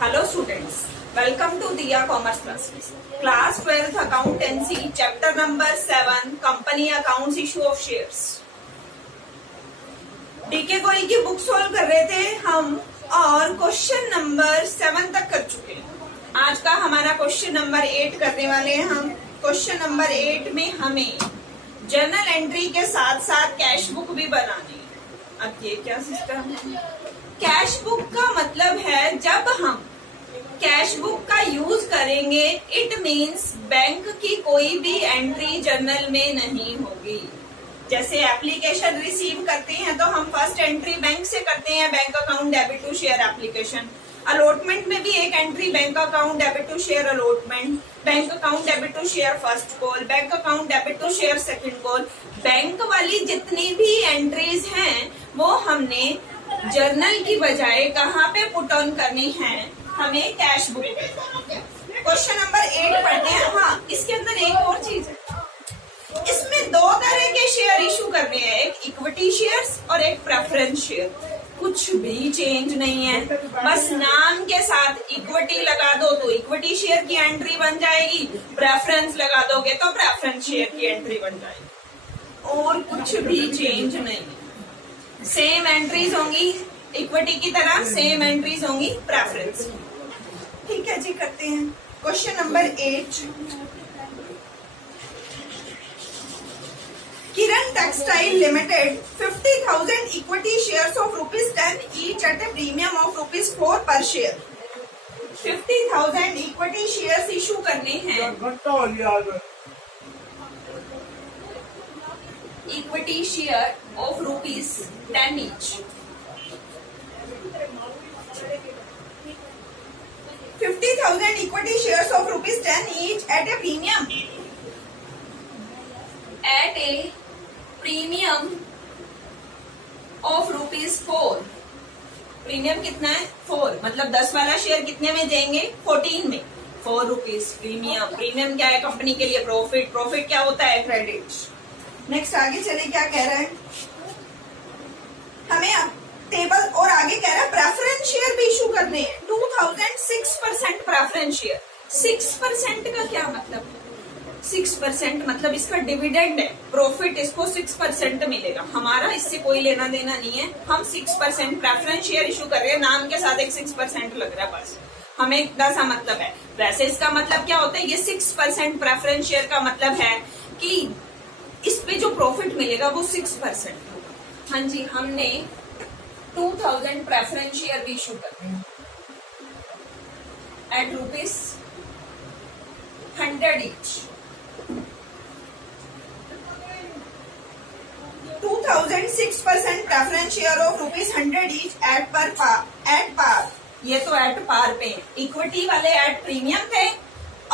Hello students, welcome to Diya Commerce Classes. Class 12th Accountancy, chapter number 7, Company Accounts Issue of Shares. D K Goyal की book solve कर रहे थे हम और question number 7 तक कर चुके हैं। आज का हमारा क्वेश्चन नंबर 8 करने वाले हैं हम। क्वेश्चन नंबर 8 में हमें जर्नल एंट्री के साथ साथ कैश बुक भी बनानी है। अब ये क्या सिस्टम है? कैश बुक का मतलब है जब हम कैश बुक का यूज करेंगे, इट मीन्स बैंक की कोई भी एंट्री जर्नल में नहीं होगी। जैसे एप्लीकेशन रिसीव करते हैं तो हम फर्स्ट एंट्री बैंक से करते हैं, bank account debit to share application. Allotment में भी एक entry bank account debit to share allotment, bank account debit to share first call, bank account debit to share second call. Bank वाली जितनी भी entries हैं वो हमने जर्नल की बजाय कहाँ पे पुट ऑन करनी है? हमें कैश बुक। क्वेश्चन नंबर 8 पढ़ते हैं। हाँ, इसके अंदर एक और चीज है, इसमें दो तरह के शेयर इशू करने हैं, एक इक्विटी शेयर्स और एक प्रेफरेंस शेयर। कुछ भी चेंज नहीं है, बस नाम के साथ इक्विटी लगा दो तो इक्विटी शेयर की एंट्री बन जाएगी, प्रेफरेंस लगा दोगे तो प्रेफरेंस शेयर की एंट्री बन जाएगी, और कुछ भी चेंज नहीं। सेम एंट्रीज होंगी इक्विटी की तरह, सेम एंट्रीज होंगी प्रेफरेंस। ठीक है जी, करते हैं question number 8। Kiran textile limited 50,000 equity shares of ₹10 each at a premium of ₹4 per share। 50,000 equity shares issue करने हैं। Equity share of ₹10 each। 50,000 equity shares of ₹10 each at a premium of ₹4। Premium कितना है? 4। मतलब 10 वाला share कितने में देंगे? 14 में। ₹4 प्रीमियम। प्रीमियम क्या है कंपनी के लिए? प्रॉफिट। प्रॉफिट क्या होता है? क्रेडिट। नेक्स्ट आगे चले, क्या कह रहा है हमें? अब टेबल और आगे कह रहा है प्रेफरेंस शेयर भी इशू करने हैं। 2006% प्रेफरेंस शेयर। 6% का क्या मतलब है? 6% मतलब इसका डिविडेंड है, प्रॉफिट इसको 6% मिलेगा। हमारा इससे कोई लेना देना नहीं है, हम 6% प्रेफरेंस शेयर इशू कर रहे हैं, नाम के साथ एक 6% लग रहा है, बस हमें इतना सा मतलब है। वैसे इसका मतलब क्या होता है? ये 6% प्रेफरेंस शेयर का मतलब है कि इस पे जो प्रॉफिट मिलेगा वो 6% होगा। हाँ जी, हमने 2000 प्रेफरेंस शेयर भी इशू करते हैं at ₹100 each। 2006% preference share of ₹100 each at par. ये तो एट पार पे, इक्विटी वाले एट प्रीमियम थे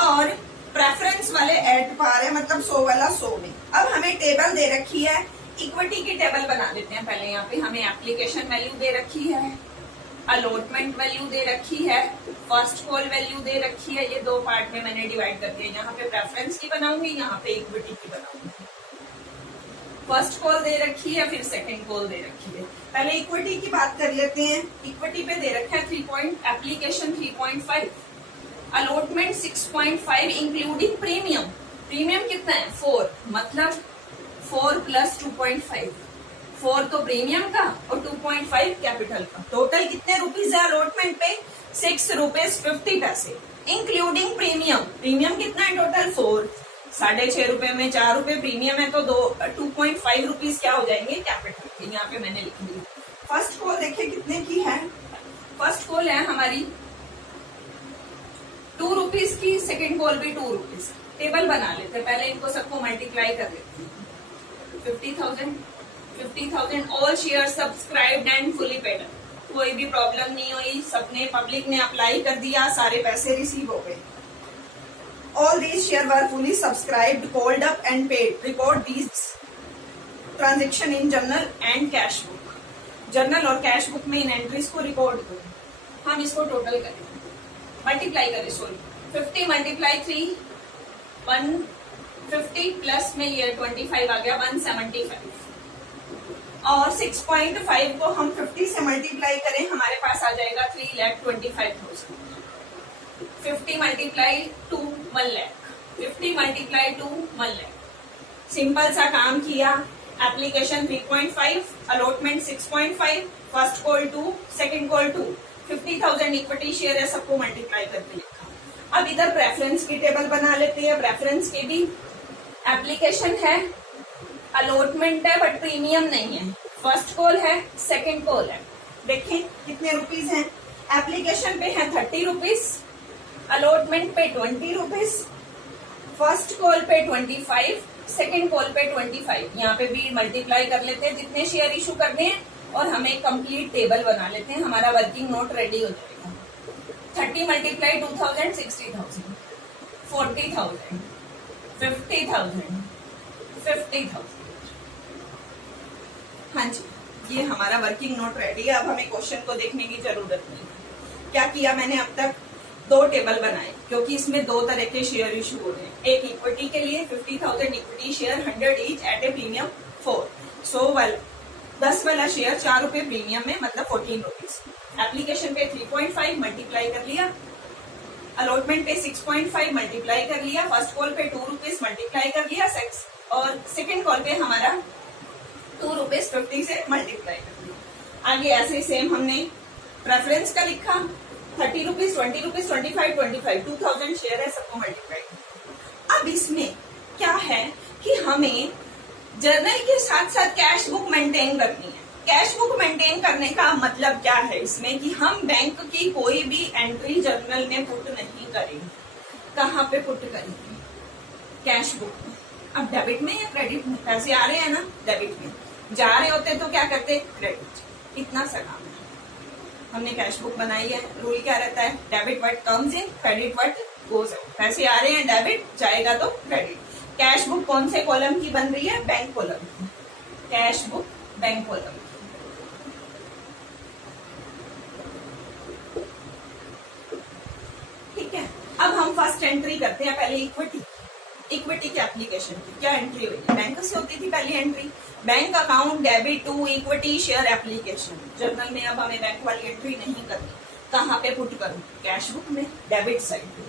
और प्रेफरेंस वाले एट पार है, मतलब 100 वाला 100 में। अब हमें टेबल दे रखी है, इक्विटी की टेबल बना देते हैं पहले। यहाँ पे हमें एप्लीकेशन वैल्यू दे रखी है, अलॉटमेंट वैल्यू दे रखी है, फर्स्ट कॉल वैल्यू दे रखी है। ये दो पार्ट में मैंने डिवाइड कर दिया। यहाँ पे प्रेफरेंस की बनाऊंगी, यहाँ पे इक्विटी की बनाऊंगी। फर्स्ट कॉल दे रखी है, फिर सेकंड कॉल दे रखी है। पहले इक्विटी की बात कर लेते हैं। इक्विटी पे दे रखा है 3.5, अलॉटमेंट 6.5 इंक्लूडिंग प्रीमियम। प्रीमियम कितना है? 4, मतलब 4 + 2.5। 4 तो प्रीमियम का और 2.5 कैपिटल का। टोटल कितने रुपीज है अलॉटमेंट पे? ₹6.50 इंक्लूडिंग प्रीमियम। प्रीमियम कितना है टोटल? 4। ₹6.5 में ₹4 प्रीमियम है तो 2.5 रुपीज क्या हो जाएंगे? कैपिटल के। यहाँ पे मैंने लिख दिया। फर्स्ट कॉल देखिए कितने की है। फर्स्ट कॉल है हमारी ₹2 की, सेकेंड कॉल भी ₹2। टेबल बना लेते हैं पहले, इनको सबको मल्टीप्लाई कर लेते हैं। 50,000 all share subscribed and fully paid. कोई भी प्रॉब्लम नहीं हुई, सबने पब्लिक ने अप्लाई कर दिया, सारे पैसे रिसीव हो गए। All these share were fully subscribed, called up and paid. Record these transaction in journal and cash book. Journal और कैश बुक में इन एंट्रीज को रिकॉर्ड करें। हम इसको टोटल करें, मल्टीप्लाई करें, सॉरी 50 × 3 150 प्लस में ये 25 आ गया 175। और 6.5 को हम 50 से मल्टीप्लाई करें, हमारे पास आ जाएगा 3,25,000। 50 multiply two 1 lakh, 50 multiply two 1 lakh. Simple सा काम किया। Application 3.5, allotment 6.5, first call 2, second call 2, 50,000 equity share है, सबको मल्टीप्लाई करके लिखा। अब इधर प्रेफरेंस की टेबल बना लेते हैं। प्रेफरेंस के भी एप्लीकेशन है, अलॉटमेंट है बट प्रीमियम नहीं है, फर्स्ट कॉल है, सेकंड कॉल है। देखें कितने रुपीस हैं। एप्लीकेशन पे है 30 रुपीज, अलॉटमेंट पे 20 रुपीज, फर्स्ट कॉल पे 25, सेकंड कॉल पे 25। यहाँ पे भी मल्टीप्लाई कर लेते हैं जितने शेयर इशू करने हैं और हम एक कंप्लीट टेबल बना लेते हैं, हमारा वर्किंग नोट रेडी हो जाएगा। 30 मल्टीप्लाई 2,000, 60,000, 40,000, 50,000, 50,000। हाँ जी, ये हमारा वर्किंग नोट रेडी है। अब हमें क्वेश्चन को देखने की जरूरत नहीं। क्या किया मैंने अब तक, 2 टेबल बनाए, क्योंकि इसमें 2 तरह के शेयर इशू हो रहे हैं। एक इक्विटी के लिए 50,000 इक्विटी शेयर 100 ईच एट ए प्रीमियम 4, 10 वाला शेयर 4 रुपए प्रीमियम में, मतलब 14 रुपीज। एप्लीकेशन पे 3.5 मल्टीप्लाई कर लिया, अलॉटमेंट पे 6.5 मल्टीप्लाई कर लिया, फर्स्ट कॉल पे 2 रुपीज मल्टीप्लाई कर लिया, और सेकेंड कॉल पे हमारा 2 रुपीज 50 से मल्टीप्लाई कर लिया। आगे ऐसे सेम हमने प्रेफरेंस का लिखा, 30 रुपीज, 20 रुपीज, 25, 2,000 शेयर है, सबको मल्टीप्लाई कर। अब इसमें क्या है कि हमें जर्नल के साथ साथ कैश बुक मेंटेन करनी है। कैश बुक मेंटेन करने का मतलब क्या है इसमें कि हम बैंक की कोई भी एंट्री जर्नल में पुट नहीं करेंगे। कहाँ पे पुट करेंगे? कैश बुक में। अब डेबिट में या क्रेडिट में? पैसे आ रहे हैं ना, डेबिट में जा रहे होते तो क्या करते? क्रेडिट। इतना सा काम है। हमने कैश बुक बनाई है, रूल क्या रहता है? Debit what comes in, credit what goes out. पैसे आ रहे हैं डेबिट, जाएगा तो क्रेडिट। कैश बुक कौन से कॉलम की बन रही है? बैंक कॉलम की। कैश बुक बैंक कॉलम की। ठीक है, अब हम फर्स्ट एंट्री करते हैं। पहले इक्विटी की एप्लीकेशन की क्या एंट्री हुई है? बैंक से होती थी पहली entry, bank account debit to equity share application. Journal में अब हमें बैंक वाली एंट्री नहीं करनी। कहाँ पे पुट करूं? कैश बुक में, डेबिट साइड पे।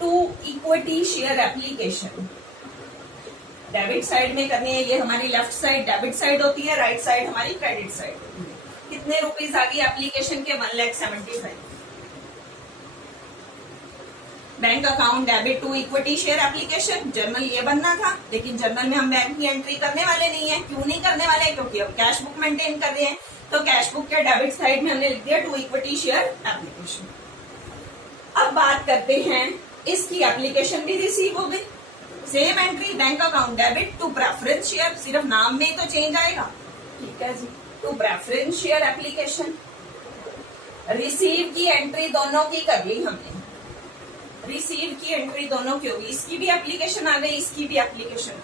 To equity share application debit side में करनी है। ये हमारी लेफ्ट साइड डेबिट साइड होती है, राइट साइड हमारी क्रेडिट साइड होती है। कितने रुपीज आ गई एप्लीकेशन के? 1,75,000। Bank account debit to equity share application, journal ये बनना था, लेकिन जर्नल में हम बैंक की एंट्री करने वाले नहीं है। क्यों नहीं करने वाले? क्योंकि हम कैश बुक मेंटेन कर रहे हैं। तो कैश बुक के डेबिट साइड में हमने लिख दिया टू इक्विटी शेयर एप्लीकेशन। अब बात करते हैं, इसकी एप्लीकेशन भी रिसीव हो गई। Same entry, bank account debit to preference share, सिर्फ नाम में तो चेंज आएगा। ठीक है जी, to preference share application. Receive की एंट्री दोनों की कर ली हमने। रिसीव की एंट्री दोनों की होगी। इसकी भी एप्लीकेशन आ गई, इसकी भी एप्लीकेशन।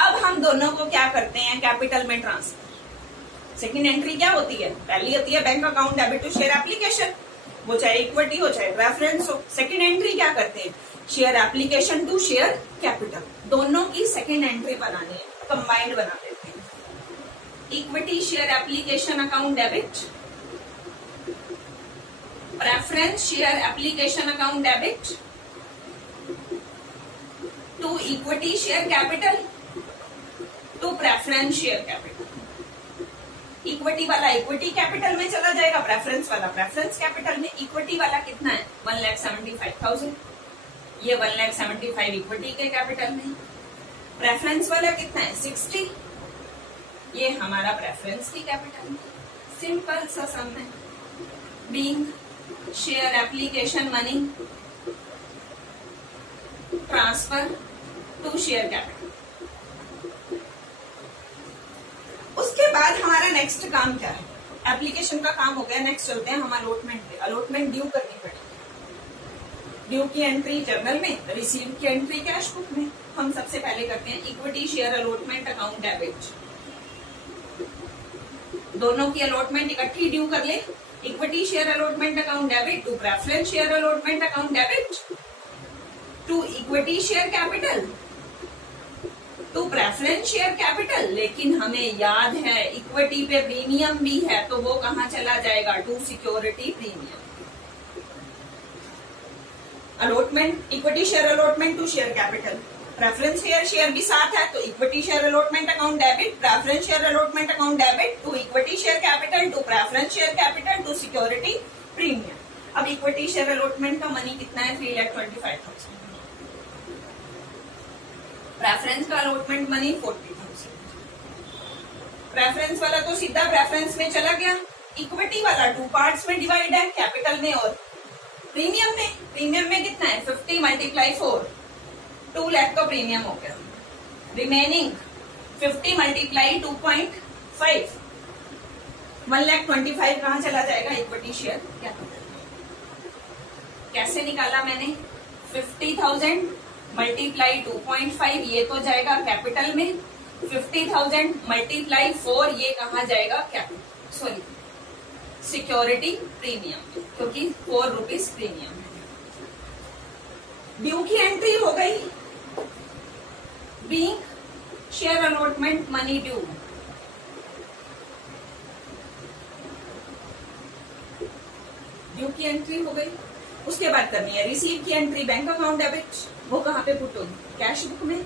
अब हम दोनों को क्या करते हैं? कैपिटल में ट्रांसफर। सेकंड एंट्री क्या होती है? पहली होती है bank account debit to share application, वो चाहे इक्विटी हो चाहे रेफरेंस हो। सेकंड एंट्री क्या करते हैं? Share application to share capital. दोनों की सेकंड एंट्री बनानी है, कंबाइंड बना देते हैं। Equity share application account debit, preference share application account debit to equity share capital to preference share capital. Equity वाला इक्विटी कैपिटल में चला जाएगा, प्रेफरेंस वाला प्रेफरेंस कैपिटल में। इक्विटी वाला कितना है? 1,75,000। ये 1,75,000 इक्विटी के कैपिटल में। प्रेफरेंस वाला कितना है? 60। ये हमारा प्रेफरेंस की कैपिटल में। सिंपल सा सम है। Being share application money transfer to share capital. उसके बाद हमारा नेक्स्ट काम क्या है? एप्लीकेशन का काम हो गया। नेक्स्ट चलते हैं हम अलॉटमेंट पे। अलॉटमेंट ड्यू करनी पड़ेगी। ड्यू की एंट्री जर्नल में, रिसीव की एंट्री कैश बुक में। हम सबसे पहले करते हैं equity share allotment account debit. दोनों की अलॉटमेंट इकट्ठी ड्यू कर ले। Equity share allotment account debit to preference share allotment account debit to equity share capital to preference share capital, लेकिन हमें याद है इक्विटी पे प्रीमियम भी है, तो वो कहाँ चला जाएगा, to security premium. Allotment, equity share allotment to share capital, preference share भी साथ है, तो equity share allotment account debit, preference share allotment account debit to equity share capital to preference share capital to security premium. अब equity share allotment का money कितना है, 3,25,000। Preference का allotment money 40,000। Preference वाला तो सीधा प्रेफरेंस में चला गया। इक्विटी वाला टू पार्ट्स में डिवाइड है, कैपिटल में और प्रीमियम में। प्रीमियम में कितना है, 50 × 4, 2 लाख तो प्रीमियम हो गया। रिमेनिंग 50 × 2.5, 1,25,000 कहाँ चला जाएगा, इक्विटी शेयर कैपिटल। कैसे निकाला मैंने, 50,000 × 2.5 ये तो जाएगा कैपिटल में, 50,000 × 4 ये कहाँ जाएगा, कैपिटल सॉरी सिक्योरिटी प्रीमियम, क्योंकि 4 रुपीज प्रीमियम है। ड्यू की एंट्री हो गई, being share allotment money due. Due की एंट्री हो गई। उसके बाद करनी है रिसीव की एंट्री, बैंक अकाउंट डेबिट, वो कहाँ पे पुट होगी, कैश बुक में।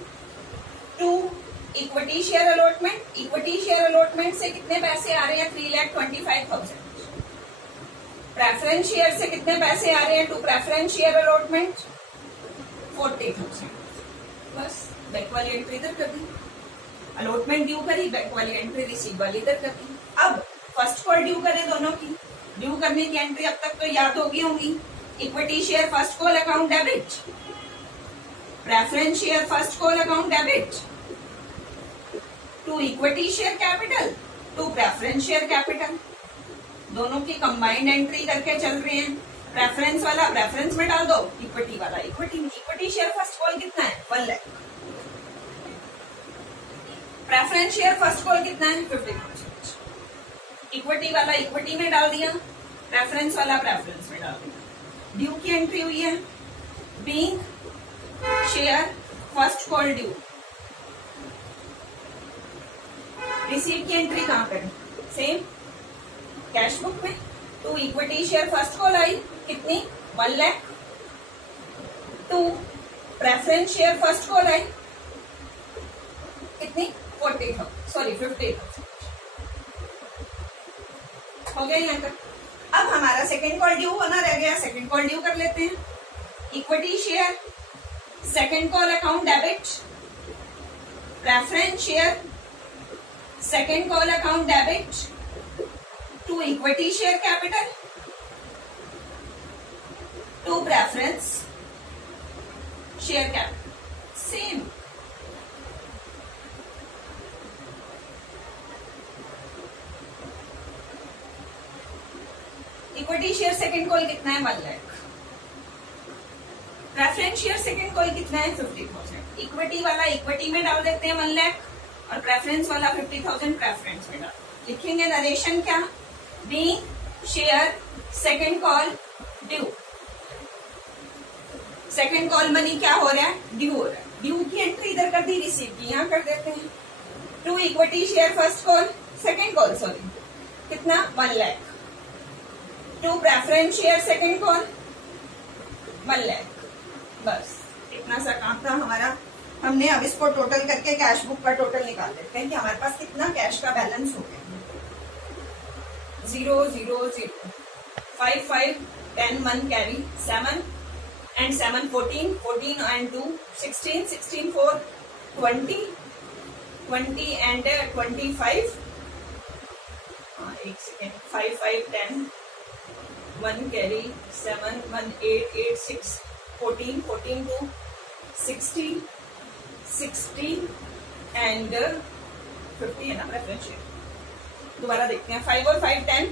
To equity share allotment, equity share allotment से कितने पैसे आ रहे हैं, 3,25,000। प्रेफरेंस शेयर से कितने पैसे आ रहे हैं, टू प्रेफरेंस शेयर अलॉटमेंट 40,000। बस बैंक वाली एंट्री इधर कर दी, अलॉटमेंट ड्यू करी, बैंक वाली एंट्री रिसीव वाली इधर कर दी। अब फर्स्ट कॉल ड्यू करें दोनों की, ड्यू करने की एंट्री अब तक तो याद होगी होंगी। Equity share first call account debit, preference share first call account debit to equity share capital to preference share capital. दोनों की कंबाइंड एंट्री करके चल रहे हैं। प्रेफरेंस वाला प्रेफरेंस में डाल दो, इक्विटी वाला इक्विटी में। इक्विटी शेयर फर्स्ट कॉल कितना है, 1 lakh. Preference share first call कितना है, 50,000। इक्विटी वाला इक्विटी में डाल दिया, प्रेफरेंस वाला प्रेफरेंस में डाल दिया। ड्यू की एंट्री हुई है, being share first call due. Receive की एंट्री कहां करें, सेम कैश बुक में। To equity share first call आई कितनी, 1 lakh. To preference share first call आई कितनी, 50,000। हो गया यहाँ तक। अब हमारा सेकेंड कॉल ड्यू होना रह गया, सेकेंड कॉल ड्यू कर लेते हैं। Equity share second call account debit, preference share second call account debit to equity share capital to preference share capital, same. Equity share second call कितना है, 1 lakh. Preference share second call कितना है, 50,000। Equity वाला equity में डाल देते हैं 1 लाख, और प्रेफरेंस वाला 50,000 प्रेफरेंस में डाल। लिखेंगे नरेशन क्या, being share second call due. Second call money क्या हो रहा है, ड्यू हो रहा है। ड्यू की एंट्री इधर कर दी, रिसीव की यहां कर देते हैं। To equity share first call second call sorry कितना, 1 lakh. To preference share second call 1 lakh. बस इतना सा काम था हमारा, हमने। अब इसको टोटल करके कैश बुक का टोटल निकाल लेते हैं कि हमारे पास कितना कैश का बैलेंस हो गया। 0 0 0 5 5 10 1 कैरी 7 and 7 14 14 and 2 16 16 4 20 20 and 25 एक सेकेंड 5 5 10 1 कैरी 7 1 8 8 6 14 14 2 60 60 and 50 है ना प्रेफरेंस शेयर। दोबारा देखते हैं, 5 और 5 10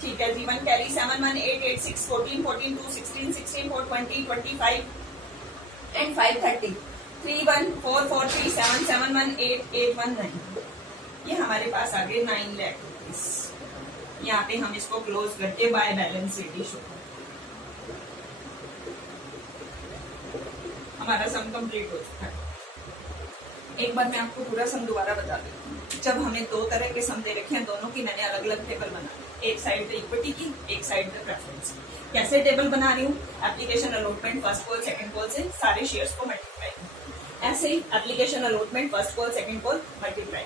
ठीक है जी। 1 कैरी 7 1 8 8 6 14 14 2 16 16 4 20 25 and 5 30 3 1 4 4 3 7 7 1 8 8 1 9। ये हमारे पास आ गए 9 लाख रुपीज। यहाँ पे हम इसको क्लोज करके बाय बैलेंस रेडी शो, हमारा सम कंप्लीट हो चुका है। एक बार मैं आपको पूरा सम दोबारा बता देती हूँ। जब हमें दो तरह के सम दे रखे हैं, दोनों की मैंने अलग अलग टेबल बनाई, एक साइड पे इक्विटी की, एक साइड पे प्रेफरेंस। कैसे टेबल बना रही हूँ? Application allotment first call second call से सारे शेयर्स को मल्टीप्लाई, ऐसे ही application allotment first call second call multiply.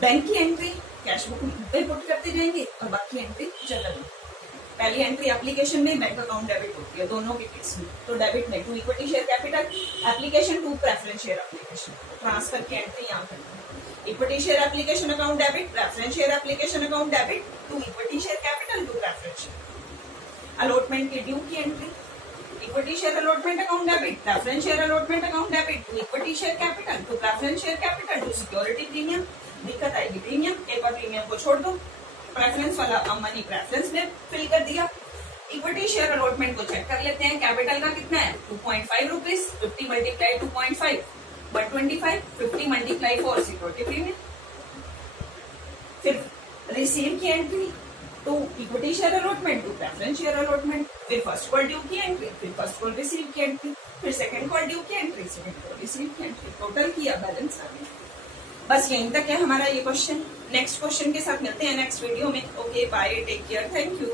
Bank की एंट्री कैश बुक में पुट करते जाएंगे और बाकी एंट्री जनरल। पहली एंट्री एप्लीकेशन में बैंक अकाउंट डेबिट होती है दोनों के केस में, तो डेबिट में to equity share capital, application to preference share application, transfer की एंट्री यहाँ पर। Equity share application account debit, preference share application account debit, to equity share capital to preference share. Allotment की due की entry, equity share allotment account debit, preference share allotment account debit, to equity share capital to preference share capital to security premium. दिक्कत आएगी premium, एक बार premium को छोड़ दो, preference वाला money preference में फिल कर दिया। इक्विटी शेयर अलॉटमेंट को चेक कर लेते हैं, कैपिटल का कितना है 2.5 rupees, 50 multiply 2.5 125, 50 multiply 4 security premium. फिर रिसीव की entry, to equity share allotment to preference share allotment, फिर फर्स्ट कॉल ड्यू की एंट्री, फिर फर्स्ट कॉल रिसीव की एंट्री, फिर सेकंड कॉल ड्यू की एंट्री, सेकंड कॉल रिसीव की एंट्री, टोटल किया, बैलेंस आ गया। बस यहीं तक है हमारा ये क्वेश्चन। नेक्स्ट क्वेश्चन के साथ मिलते हैं नेक्स्ट वीडियो में। Okay bye, take care, thank you.